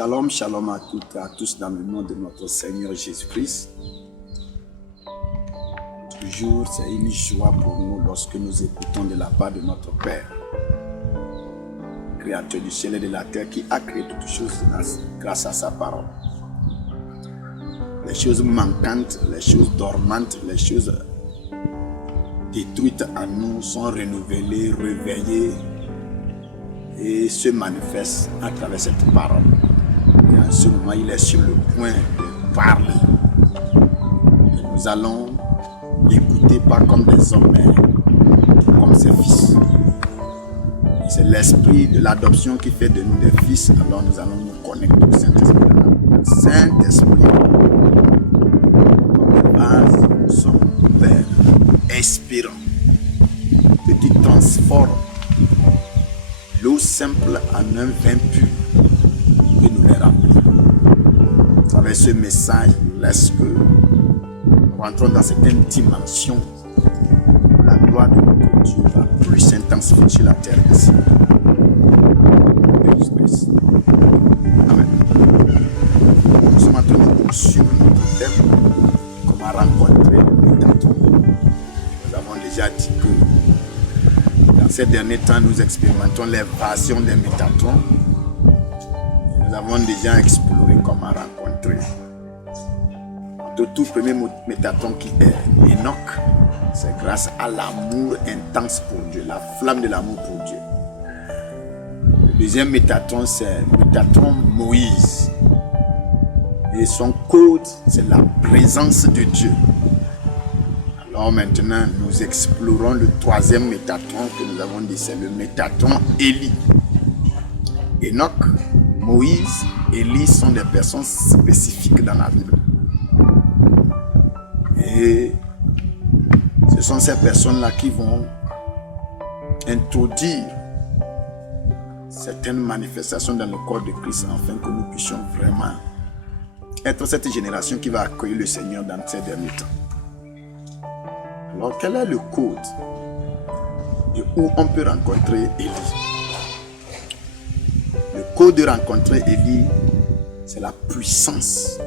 Shalom, shalom à toutes et à tous dans le nom de notre Seigneur Jésus-Christ. Toujours, c'est une joie pour nous lorsque nous écoutons de la part de notre Père, Créateur du ciel et de la terre, qui a créé toutes choses grâce à sa parole. Les choses manquantes, les choses dormantes, les choses détruites à nous sont renouvelées, réveillées et se manifestent à travers cette parole. Et en ce moment, il est sur le point de parler. Et nous allons l'écouter pas comme des hommes, mais comme ses fils. Et c'est l'esprit de l'adoption qui fait de nous des fils. Alors nous allons nous connecter au Saint-Esprit. Le Saint-Esprit, comme de base, nous sommes Père inspirant, que tu transformes l'eau simple en un vin pur et nous les remplir. À travers ce message, laisse que nous rentrons dans certaines dimensions où la gloire de notre Dieu va plus s'intensifier sur la terre ici. Amen. Nous sommes en train de poursuivre notre thème, comment rencontrer le Métatron. Nous avons déjà dit que dans ces derniers temps, nous expérimentons l'invasion des Métatrons. Nous avons déjà exploré comment rencontrer le tout premier Métatron qui est Enoch. C'est grâce à l'amour intense pour Dieu, la flamme de l'amour pour Dieu. Le deuxième Métatron, c'est Métatron Moïse. Et son code, c'est la présence de Dieu. Alors maintenant, nous explorons le troisième Métatron que nous avons dit, c'est le Métatron Élie. Enoch, Moïse, Élie sont des personnes spécifiques dans la Bible. Et ce sont ces personnes-là qui vont introduire certaines manifestations dans le corps de Christ afin que nous puissions vraiment être cette génération qui va accueillir le Seigneur dans ces derniers temps. Alors, quel est le code et où on peut rencontrer Élie? Le code de rencontrer Élie, c'est la puissance.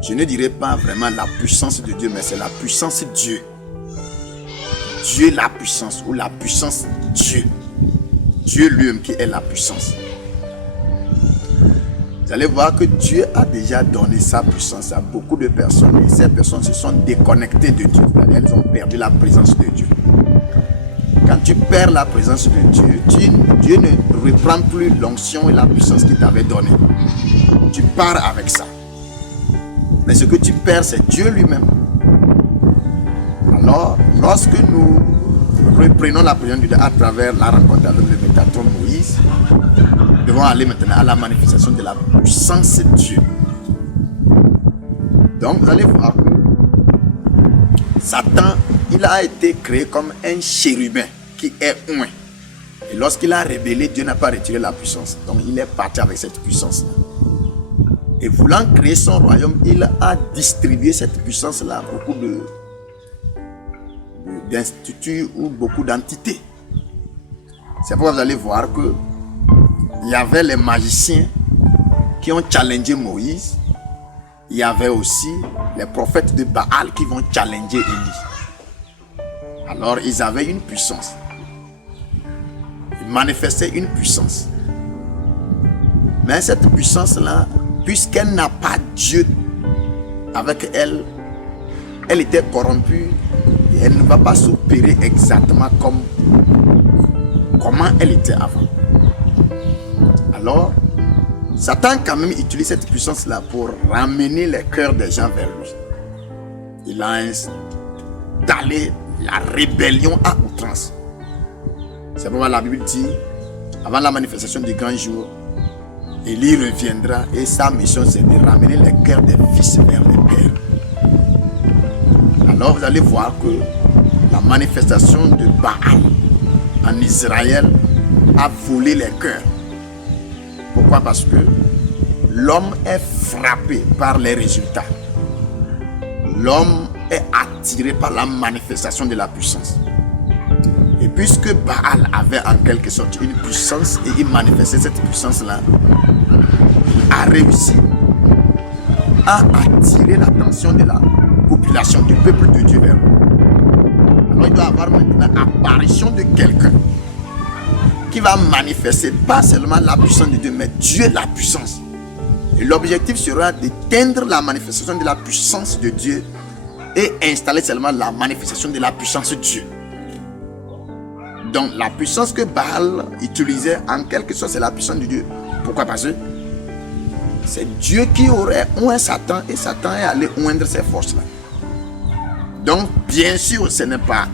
Je ne dirais pas vraiment la puissance de Dieu, mais c'est la puissance de Dieu. Dieu la puissance, ou la puissance Dieu. Dieu lui-même qui est la puissance. Vous allez voir que Dieu a déjà donné sa puissance à beaucoup de personnes. Et ces personnes se sont déconnectées de Dieu. Elles ont perdu la présence de Dieu. Quand tu perds la présence de Dieu, Dieu ne reprend plus l'onction et la puissance qu'il t'avait donnée. Tu pars avec ça. Mais ce que tu perds, c'est Dieu lui-même. Alors, lorsque nous reprenons la présence de Dieu à travers la rencontre avec le Métatron Moïse, nous devons aller maintenant à la manifestation de la puissance de Dieu. Donc, vous allez voir que Satan, il a été créé comme un chérubin qui est oint. Et lorsqu'il a rébellé, Dieu n'a pas retiré la puissance. Donc, il est parti avec cette puissance-là. Et voulant créer son royaume, il a distribué cette puissance-là à beaucoup d'instituts ou beaucoup d'entités. C'est pourquoi vous allez voir que il y avait les magiciens qui ont challengé Moïse. Il y avait aussi les prophètes de Baal qui vont challenger Élie. Alors ils avaient une puissance. Ils manifestaient une puissance. Mais cette puissance-là, puisqu'elle n'a pas Dieu avec elle, elle était corrompue et elle ne va pas s'opérer exactement comment elle était avant. Alors, Satan quand même utilise cette puissance-là pour ramener les cœurs des gens vers lui. Il a installé la rébellion à outrance. C'est pourquoi la Bible dit, avant la manifestation du grand jour, Élie reviendra et sa mission c'est de ramener les cœurs des fils vers les pères. Alors vous allez voir que la manifestation de Baal en Israël a volé les cœurs. Pourquoi? Parce que l'homme est frappé par les résultats. L'homme est attiré par la manifestation de la puissance. Et puisque Baal avait en quelque sorte une puissance et il manifestait cette puissance-là, a réussi à attirer l'attention de la population, du peuple de Dieu vers lui. Alors il doit y avoir maintenant l'apparition de quelqu'un qui va manifester pas seulement la puissance de Dieu, mais Dieu la puissance. Et l'objectif sera d'éteindre la manifestation de la puissance de Dieu et installer seulement la manifestation de la puissance de Dieu. Donc la puissance que Baal utilisait en quelque sorte, c'est la puissance de Dieu. Pourquoi? Parce que c'est Dieu qui aurait oint Satan et Satan est allé oindre ces forces-là. Donc bien sûr ce n'est pas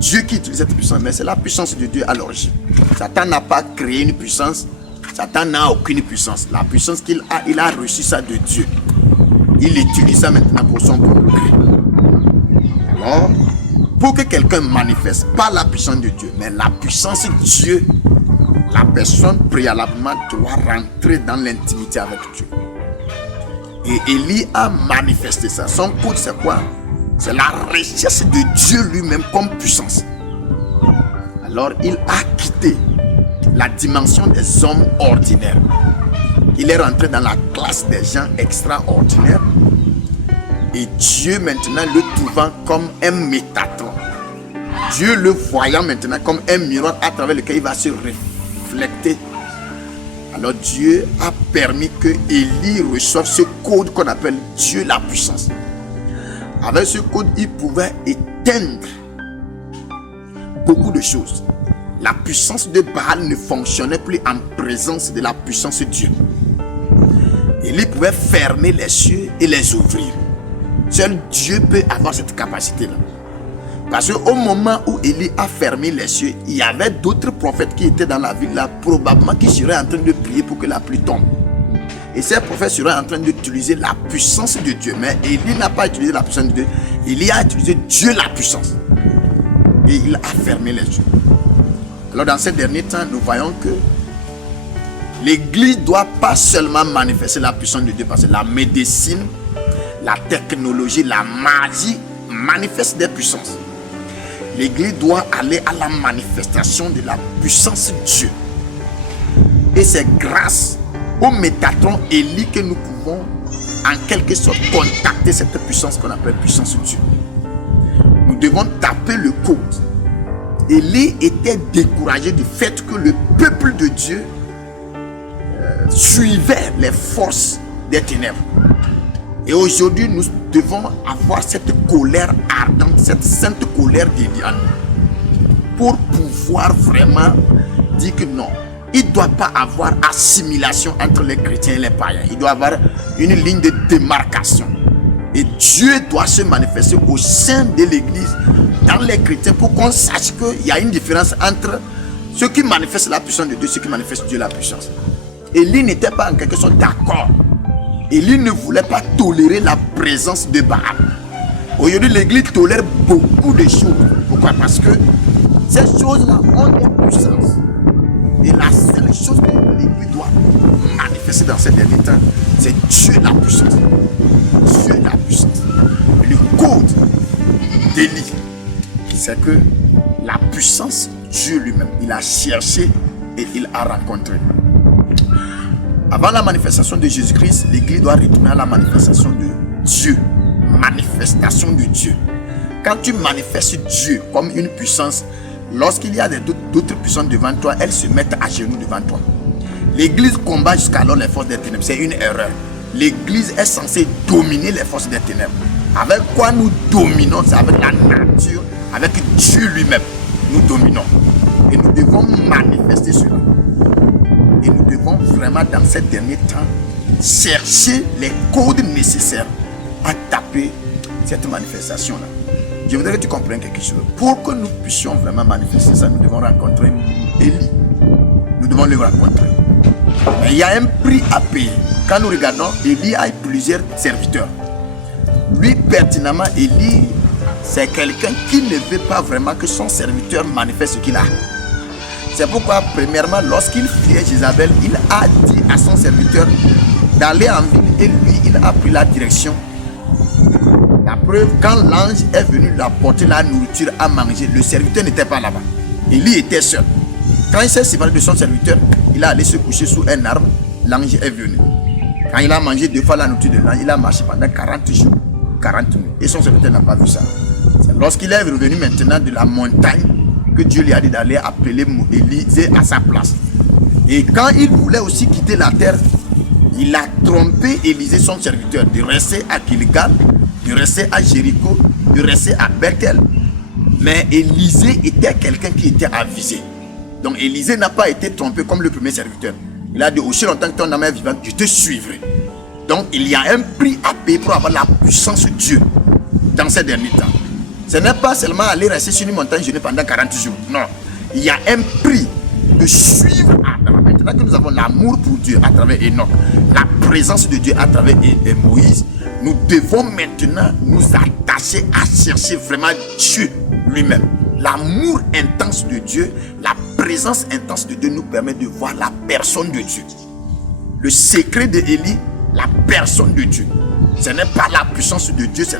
Dieu qui utilise cette puissance, mais c'est la puissance de Dieu à l'origine. Satan n'a pas créé une puissance, Satan n'a aucune puissance. La puissance qu'il a, il a reçu ça de Dieu. Il utilise ça maintenant pour son propre gré. Alors, pour que quelqu'un manifeste pas la puissance de Dieu, mais la puissance de Dieu, la personne préalablement doit rentrer dans l'intimité avec Dieu. Et Élie a manifesté ça. Son code c'est quoi? C'est la recherche de Dieu lui-même comme puissance. Alors il a quitté la dimension des hommes ordinaires. Il est rentré dans la classe des gens extraordinaires. Et Dieu maintenant le trouvant comme un Métatron. Dieu le voyant maintenant comme un miroir à travers lequel il va se refléter. Alors Dieu a permis que Élie reçoive ce code qu'on appelle Dieu la puissance. Avec ce code, il pouvait éteindre beaucoup de choses. La puissance de Baal ne fonctionnait plus en présence de la puissance de Dieu. Élie pouvait fermer les cieux et les ouvrir. Seul Dieu peut avoir cette capacité-là. Parce qu'au moment où Élie a fermé les cieux, il y avait d'autres prophètes qui étaient dans la ville là, probablement qui seraient en train de prier pour que la pluie tombe. Et ces prophètes seraient en train d'utiliser la puissance de Dieu. Mais Élie n'a pas utilisé la puissance de Dieu. Élie a utilisé Dieu la puissance. Et il a fermé les yeux. Alors dans ces derniers temps, nous voyons que l'Église ne doit pas seulement manifester la puissance de Dieu. Parce que la médecine, la technologie, la magie manifestent des puissances. L'Église doit aller à la manifestation de la puissance de Dieu. Et c'est grâce au Métatron Élie que nous pouvons en quelque sorte contacter cette puissance qu'on appelle puissance de Dieu. Nous devons taper le code. Élie était découragé du fait que le peuple de Dieu suivait les forces des ténèbres. Et aujourd'hui, nous devons avoir cette colère ardente, cette sainte colère d'Élie en nous, pour pouvoir vraiment dire que non, il ne doit pas avoir assimilation entre les chrétiens et les païens. Il doit avoir une ligne de démarcation. Et Dieu doit se manifester au sein de l'Église, dans les chrétiens, pour qu'on sache qu'il y a une différence entre ceux qui manifestent la puissance de Dieu et ceux qui manifestent Dieu la puissance. Élie n'était pas en quelque sorte d'accord. Élie ne voulait pas tolérer la présence de Baal. Aujourd'hui, l'Église tolère beaucoup de choses. Pourquoi? Parce que ces choses-là ont des puissances. Et la seule chose que l'Église doit manifester dans ces derniers temps, c'est Dieu la puissance. Dieu la puissance. Et le code d'Élie, c'est que la puissance, Dieu lui-même, il a cherché et il a rencontré. Avant la manifestation de Jésus-Christ, l'Église doit retourner à la manifestation de Dieu. Manifestation de Dieu. Quand tu manifestes Dieu comme une puissance, lorsqu'il y a d'autres puissances devant toi, elles se mettent à genoux devant toi. L'Église combat jusqu'alors les forces des ténèbres. C'est une erreur. L'Église est censée dominer les forces des ténèbres. Avec quoi nous dominons? C'est avec la nature, avec Dieu lui-même. Nous dominons. Et nous devons manifester cela. Et nous devons vraiment dans ces derniers temps chercher les codes nécessaires à taper cette manifestation-là. Je voudrais que tu comprennes quelque chose. Pour que nous puissions vraiment manifester ça, nous devons rencontrer Élie. Nous devons le rencontrer. Mais il y a un prix à payer. Quand nous regardons, Élie a plusieurs serviteurs. Lui, pertinemment, Élie, c'est quelqu'un qui ne veut pas vraiment que son serviteur manifeste ce qu'il a. C'est pourquoi, premièrement, lorsqu'il fuyait Jézabel, il a dit à son serviteur d'aller en ville et lui, il a pris la direction. La preuve, quand l'ange est venu lui apporter la nourriture à manger, le serviteur n'était pas là-bas. Élie était seul. Quand il s'est séparé de son serviteur, il a allé se coucher sous un arbre. L'ange est venu. Quand il a mangé 2 fois la nourriture de l'ange, il a marché pendant 40 jours, 40 nuits. Et son serviteur n'a pas vu ça. C'est lorsqu'il est revenu maintenant de la montagne que Dieu lui a dit d'aller appeler Élisée à sa place. Et quand il voulait aussi quitter la terre, il a trompé Élisée, son serviteur, de rester à Gilgal, de rester à Jéricho, de rester à Bethel. Mais Élisée était quelqu'un qui était avisé. Donc Élisée n'a pas été trompé comme le premier serviteur. Il a dit, aussi longtemps que ton âme est vivante, je te suivrai. Donc il y a un prix à payer pour avoir la puissance de Dieu dans ces derniers temps. Ce n'est pas seulement aller rester sur une montagne jeûner pendant 40 jours. Non. Il y a un prix de suivre Adam. Maintenant que nous avons l'amour pour Dieu à travers Enoch, la présence de Dieu à travers Moïse, nous devons maintenant nous attacher à chercher vraiment Dieu lui-même. L'amour intense de Dieu, la présence intense de Dieu nous permet de voir la personne de Dieu. Le secret de Élie, la personne de Dieu. Ce n'est pas la puissance de Dieu, c'est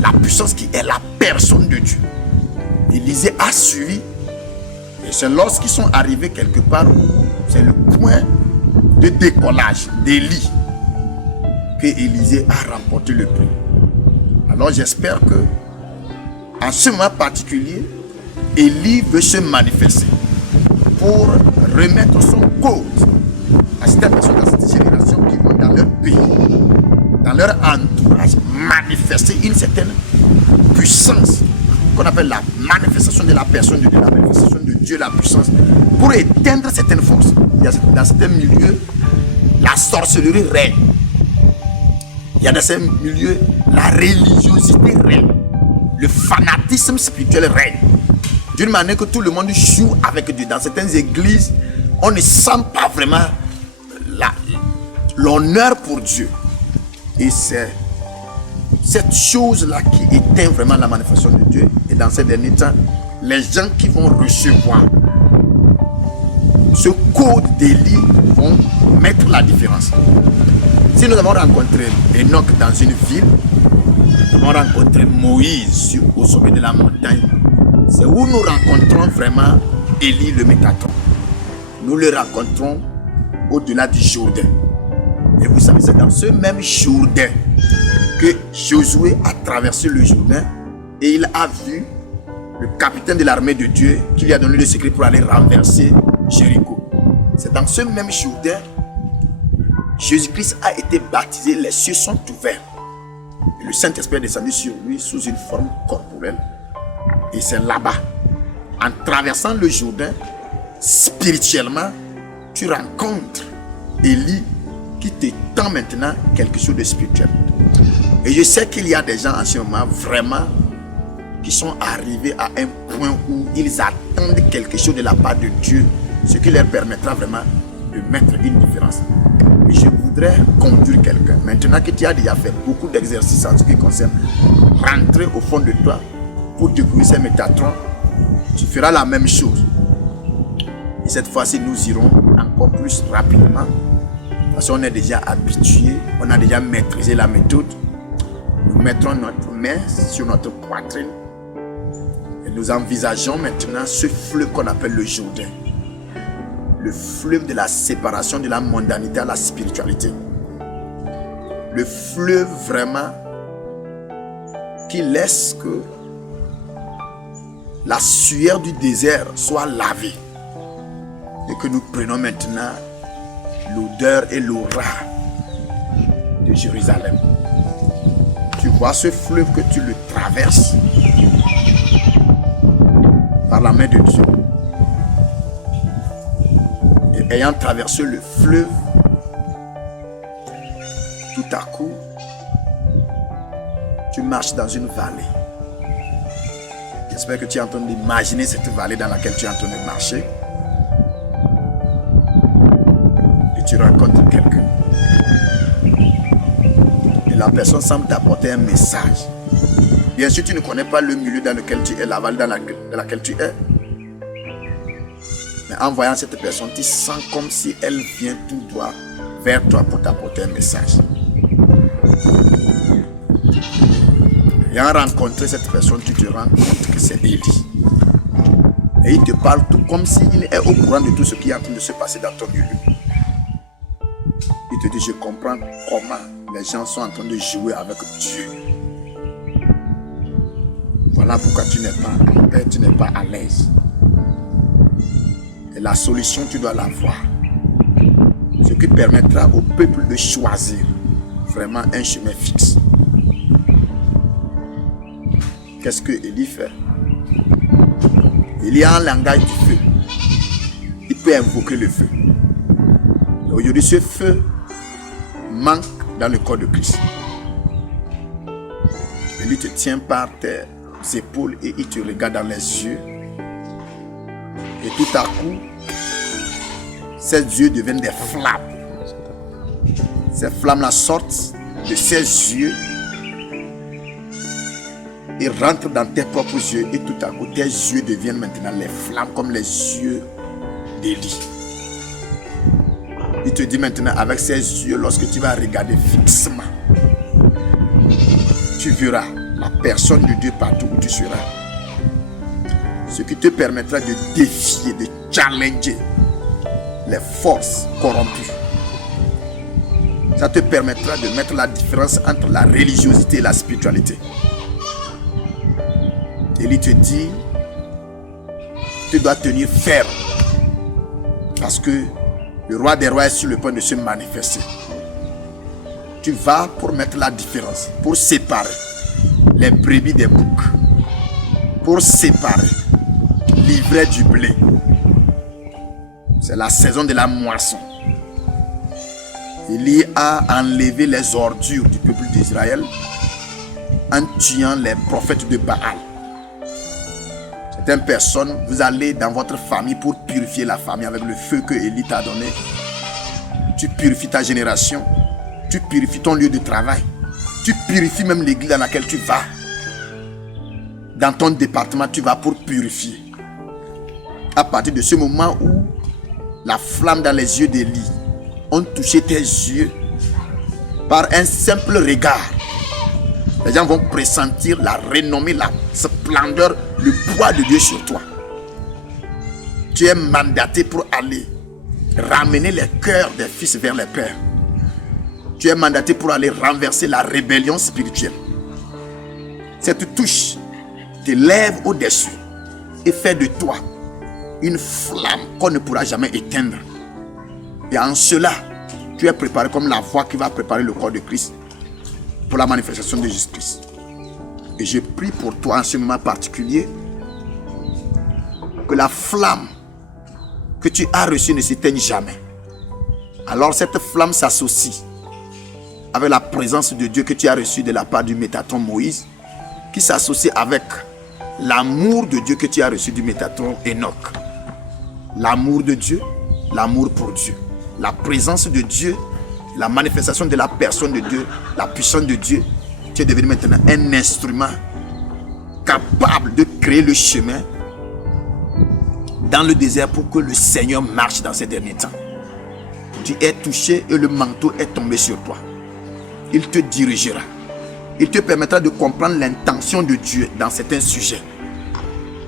la puissance qui est la personne de Dieu. Élisée a suivi. Et c'est lorsqu'ils sont arrivés quelque part où c'est le point de décollage d'Élie que Élisée a remporté le prix. Alors j'espère que en ce moment particulier, Élie veut se manifester pour remettre son cause à certaines personnes dans cette génération qui vont dans leur pays, dans leur entourage, manifester une certaine puissance qu'on appelle la manifestation de la personne de Dieu, la manifestation de Dieu, la puissance, pour éteindre certaines forces. Il y a dans certains milieux, la sorcellerie règne. Il y a dans ces milieux, la religiosité règne. Le fanatisme spirituel règne. D'une manière que tout le monde joue avec Dieu. Dans certaines églises, on ne sent pas vraiment l'honneur pour Dieu. Et c'est cette chose-là qui éteint vraiment la manifestation de Dieu. Et dans ces derniers temps, les gens qui vont recevoir ce code d'Élie vont mettre la différence. Si nous avons rencontré Enoch dans une ville, nous avons rencontré Moïse au sommet de la montagne, c'est où nous rencontrons vraiment Élie le Métatron. Nous le rencontrons au-delà du Jourdain. Et vous savez, c'est dans ce même Jourdain que Josué a traversé le Jourdain et il a vu le capitaine de l'armée de Dieu qui lui a donné le secret pour aller renverser Jéricho. C'est dans ce même Jourdain, Jésus-Christ a été baptisé, les cieux sont ouverts. Et le Saint-Esprit est descendu sur lui sous une forme corporelle. Et c'est là-bas, en traversant le Jourdain, spirituellement, tu rencontres Élie qui te tend maintenant quelque chose de spirituel. Et je sais qu'il y a des gens en ce moment vraiment qui sont arrivés à un point où ils attendent quelque chose de la part de Dieu, ce qui leur permettra vraiment de mettre une différence. Et je voudrais conduire quelqu'un. Maintenant que tu as déjà fait beaucoup d'exercices en ce qui concerne rentrer au fond de toi pour découvrir ces métatrons, tu feras la même chose. Et cette fois-ci, nous irons encore plus rapidement parce qu'on est déjà habitué, on a déjà maîtrisé la méthode. Nous mettrons notre main sur notre poitrine et nous envisageons maintenant ce fleuve qu'on appelle le Jourdain. Le fleuve de la séparation de la mondanité à la spiritualité. Le fleuve vraiment qui laisse que la sueur du désert soit lavée et que nous prenons maintenant l'odeur et l'aura de Jérusalem. Tu vois ce fleuve que tu le traverses par la main de Dieu. Et ayant traversé le fleuve, tout à coup, tu marches dans une vallée. J'espère que tu es en train d'imaginer cette vallée dans laquelle tu es en train de marcher. Et tu rencontres quelqu'un. Et la personne semble t'apporter un message. Bien sûr, tu ne connais pas le milieu dans lequel tu es, la vallée dans laquelle tu es. Mais en voyant cette personne, tu sens comme si elle vient tout droit vers toi pour t'apporter un message. Ayant rencontré cette personne, tu te rends compte que c'est Élie. Et il te parle tout comme s'il est au courant de tout ce qui est en train de se passer dans ton milieu. Il te dit, je comprends comment les gens sont en train de jouer avec Dieu. Voilà pourquoi tu n'es pas en paix, tu n'es pas à l'aise. Et la solution, tu dois la voir. Ce qui permettra au peuple de choisir vraiment un chemin fixe. Qu'est-ce que Élie fait? Il y a un langage du feu. Il peut invoquer le feu. Aujourd'hui, ce feu manque dans le corps de Christ. Élie te tient par tes épaules et il te regarde dans les yeux. Et tout à coup, ses yeux deviennent des flammes. Ces flammes-là sortent de ses yeux et rentrent dans tes propres yeux. Et tout à coup, tes yeux deviennent maintenant les flammes comme les yeux d'Élie. Il te dit maintenant, avec ses yeux, lorsque tu vas regarder fixement, tu verras la personne de Dieu partout où tu seras. Ce qui te permettra de défier, de challenger les forces corrompues. Ça te permettra de mettre la différence entre la religiosité et la spiritualité. Élie te dit, tu dois tenir ferme. Parce que le roi des rois est sur le point de se manifester. Tu vas pour mettre la différence, pour séparer les brebis des boucs, pour séparer l'ivraie du blé. C'est la saison de la moisson. Élie a enlevé les ordures du peuple d'Israël en tuant les prophètes de Baal. Certaines personnes, vous allez dans votre famille pour purifier la famille avec le feu que Élie t'a donné. Tu purifies ta génération, tu purifies ton lieu de travail, tu purifies même l'église dans laquelle tu vas. Dans ton département, tu vas pour purifier. À partir de ce moment où la flamme dans les yeux d'Élie ont touché tes yeux, par un simple regard, les gens vont pressentir la renommée, la splendeur, le poids de Dieu sur toi. Tu es mandaté pour aller ramener les cœurs des fils vers les pères. Tu es mandaté pour aller renverser la rébellion spirituelle. Cette touche t'élève au-dessus et fait de toi une flamme qu'on ne pourra jamais éteindre. Et en cela, tu es préparé comme la voie qui va préparer le corps de Christ pour la manifestation de Jésus-Christ. Et je prie pour toi en ce moment particulier que la flamme que tu as reçue ne s'éteigne jamais. Alors cette flamme s'associe avec la présence de Dieu que tu as reçue de la part du Métatron Moïse, qui s'associe avec l'amour de Dieu que tu as reçu du Métatron Enoch. L'amour de Dieu, l'amour pour Dieu. La présence de Dieu, la manifestation de la personne de Dieu, la puissance de Dieu. Tu es devenu maintenant un instrument capable de créer le chemin dans le désert pour que le Seigneur marche dans ces derniers temps. Tu es touché et le manteau est tombé sur toi. Il te dirigera. Il te permettra de comprendre l'intention de Dieu dans certains sujets.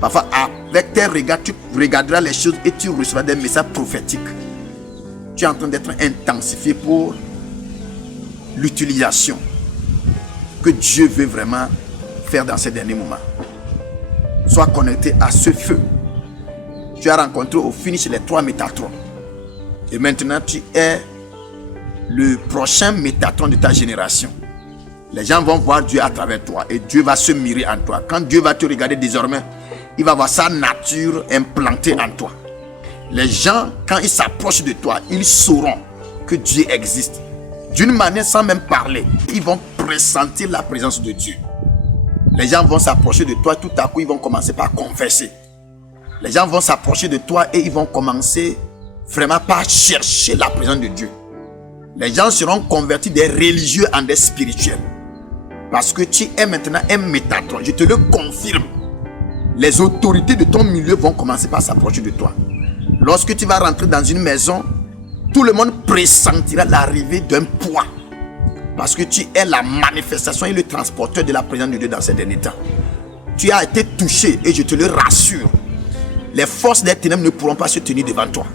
Parfois, avec tes regards, tu regarderas les choses et tu recevras des messages prophétiques. Tu es en train d'être intensifié pour l'utilisation que Dieu veut vraiment faire dans ces derniers moments. Sois connecté à ce feu. Tu as rencontré au finish les 3 métatrons. Et maintenant, tu es le prochain métatron de ta génération. Les gens vont voir Dieu à travers toi et Dieu va se mirer en toi. Quand Dieu va te regarder désormais, il va voir sa nature implantée en toi. Les gens, quand ils s'approchent de toi, ils sauront que Dieu existe. D'une manière sans même parler, ils vont pressentir la présence de Dieu. Les gens vont s'approcher de toi, tout à coup, ils vont commencer par converser. Les gens vont s'approcher de toi et ils vont commencer vraiment par chercher la présence de Dieu. Les gens seront convertis des religieux en des spirituels. Parce que tu es maintenant un métatron. Je te le confirme. Les autorités de ton milieu vont commencer par s'approcher de toi. Lorsque tu vas rentrer dans une maison, tout le monde pressentira l'arrivée d'un poids. Parce que tu es la manifestation et le transporteur de la présence de Dieu dans ces derniers temps. Tu as été touché et je te le rassure. Les forces des ténèbres ne pourront pas se tenir devant toi.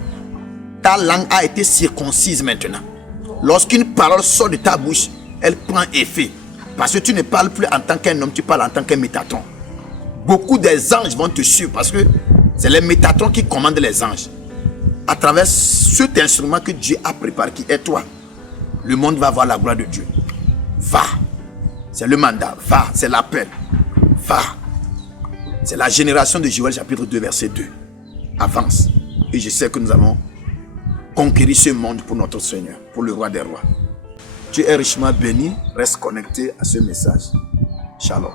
Ta langue a été circoncise maintenant. Lorsqu'une parole sort de ta bouche, elle prend effet. Parce que tu ne parles plus en tant qu'un homme, tu parles en tant qu'un Métatron. Beaucoup des anges vont te suivre parce que c'est les Métatrons qui commandent les anges. À travers cet instrument que Dieu a préparé, qui est toi, le monde va voir la gloire de Dieu. Va. C'est le mandat. Va. C'est l'appel. Va. C'est la génération de Joël chapitre 2 verset 2. Avance. Et je sais que nous allons conquérir ce monde pour notre Seigneur, pour le roi des rois. Tu es richement béni. Reste connecté à ce message. Shalom.